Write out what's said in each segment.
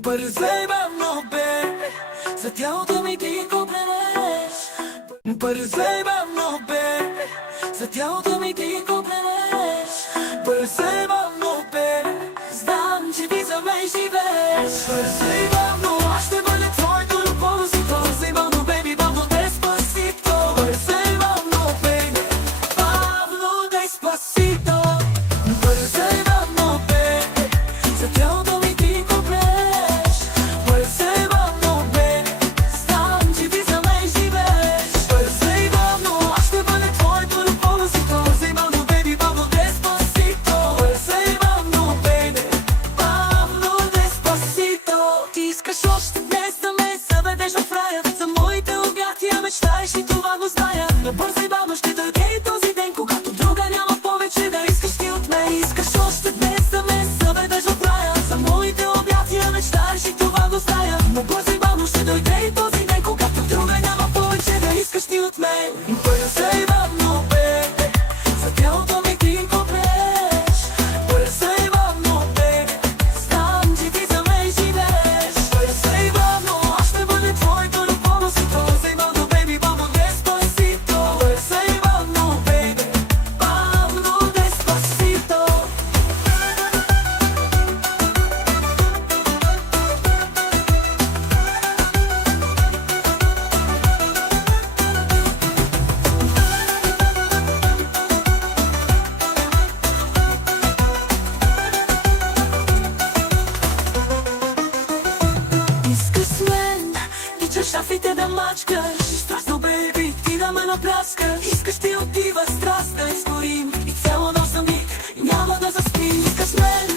Părăseai m-am bebe, să te iau mi ti compreneš. Părăseai m-am bebe, să te iau mi ti compreneš. Părăseai m-am bebe, znam ce viza mei și vezi. Părăseai m-am aștept-mă-le tvoj, tu nu polosit-o. Părăseai m-am baby, Pablo Despacito. Părăseai m-am baby, Pablo Despacito. Părăseai m-am bebe, să te iau mi ti compreneš. Părăseai m-am baby, znam ce viza mei și vezi. Părăseai m-am aștept-mă-le tvoj, tu nu polosit-o. Părăseai m-am baby, Pablo Despacito. Părăseai m-am baby, Pablo Despacito. Ти искаш още днес да ме заведеш в рая. За моите обятия мечтаеш и това го зная. Но бързо и бавно ще дойде и този ден, когато друга няма повече да искаш ти от мен. Искаш още днес да ме заведеш в рая. За моите обятия мечтаеш и това го зная. Но бързо и бавно ще дойде и този ден, когато друга няма повече да искаш ти от мен. Пърсей бавно, бебе, за тялото ми ти копнеш. Пърсей бавно, бебе, знам, че ти за мен живееш. Пърсей бавно, аз ще бъде твоето любовно си. Пърсей бавно, беби, Пабло Деспасито. Пърсей бавно, бебе, Пабло Деспасито. Искаш с мен, ти чашафите да мачкаш. И страстно, бейби, ти да ме напляскаш. Искаш ти отива страст да изгорим. И цяла нощ за миг, и няма да заспим. Искаш с мен,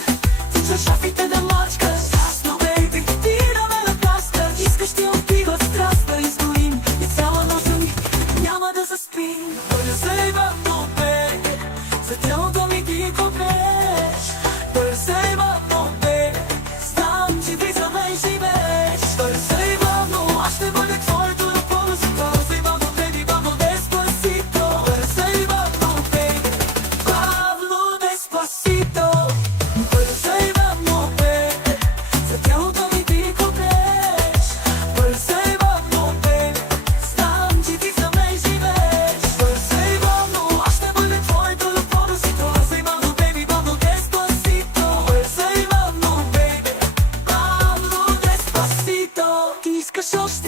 ти чашафите да мачкаш. Страстно, бейби, ти да ме напляскаш. Искаш ти отива страст да изгорим. И цяла нощ за миг, и няма да заспим. Пърсей бавно, бейби, за тялото ми ти копнеш. Пърсей бавно, бейби, знам, че ти за мен живееш. Пърсей бавно, аз ще бъде твоето любовно си. Пърсей бавно, бейби, Пабло Деспасито. Пърсей бавно, бейби, Пабло Деспасито. Пърсей бавно, бейби, за тялото ми ти копнеш. Пърсей бавно, бейби, знам, че ти за мен живееш. Пърсей бавно, аз ще бъде твоето любовно си. Пърсей бавно, бейби, Пабло Деспасито. Пърсей бавно, бейби, Пабло Деспасито. Ти искаш още